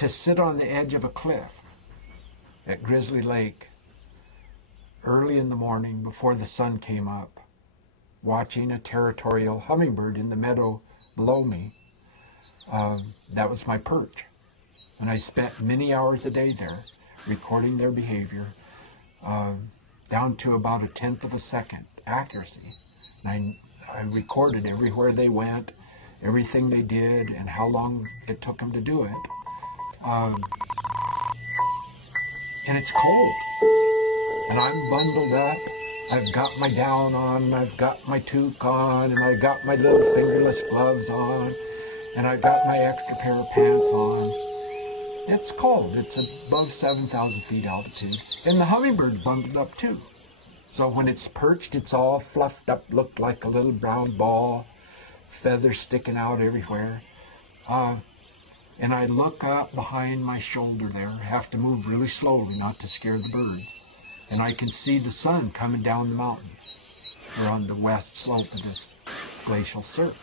to sit on the edge of a cliff at Grizzly Lake early in the morning before the sun came up, watching a territorial hummingbird in the meadow below me. That was my perch. And I spent many hours a day there recording their behavior down to about 1/10 of a second accuracy. And I recorded everywhere they went, everything they did, and how long it took them to do it. And it's cold. And I'm bundled up. I've got my gown on, I've got my toque on, and I've got my little fingerless gloves on, and I've got my extra pair of pants on. It's cold. It's above 7,000 feet altitude. And the hummingbird's bundled up too. So when it's perched, it's all fluffed up, looked like a little brown ball, feathers sticking out everywhere. And I look up behind my shoulder there, have to move really slowly not to scare the birds. And I can see the sun coming down the mountain. We're on the west slope of this glacial cirque.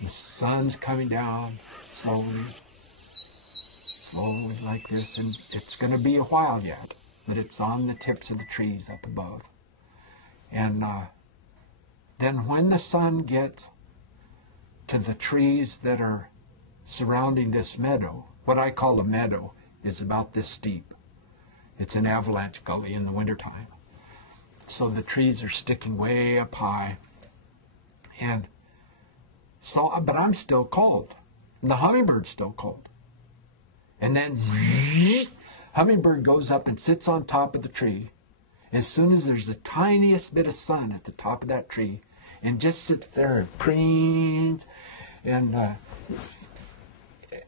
The sun's coming down slowly, slowly like this, and it's going to be a while yet, but it's on the tips of the trees up above. And then when the sun gets to the trees that are surrounding this meadow, what I call a meadow is about this steep. It's an avalanche gully in the wintertime. So the trees are sticking way up high. And so, but I'm still cold. The hummingbird's still cold. And then hummingbird goes up and sits on top of the tree. As soon as there's the tiniest bit of sun at the top of that tree, and just sits there and preens and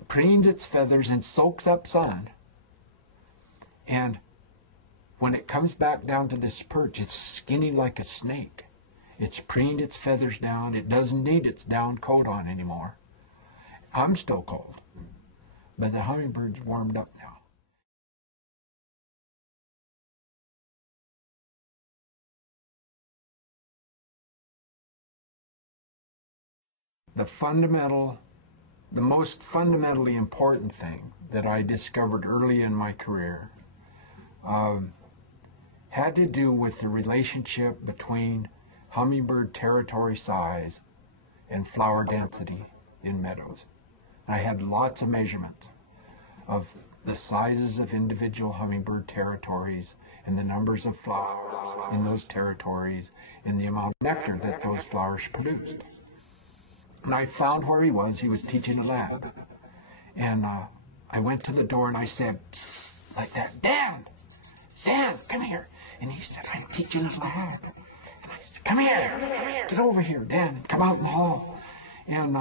preens its feathers and soaks up sun. And when it comes back down to this perch, it's skinny like a snake. It's preened its feathers down. It doesn't need its down coat on anymore. I'm still cold, but the hummingbird's warmed up now. The most fundamentally important thing that I discovered early in my career had to do with the relationship between hummingbird territory size and flower density in meadows. I had lots of measurements of the sizes of individual hummingbird territories and the numbers of flowers in those territories and the amount of nectar that those flowers produced. And I found where he was teaching a lab. And I went to the door and I said, psst, like that, Dan, come here. And he said, I'm teaching a lab. And I said, come here, get over here, Dan, come out in the hall. And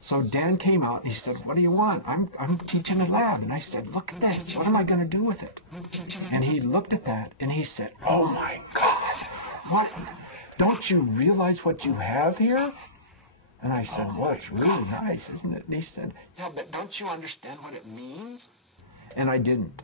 so Dan came out and he said, what do you want? I'm teaching a lab. And I said, look at this, what am I going to do with it? And he looked at that and he said, oh my God, what? Don't you realize what you have here? And I said, well, it's really nice, isn't it? And he said, yeah, but don't you understand what it means? And I didn't.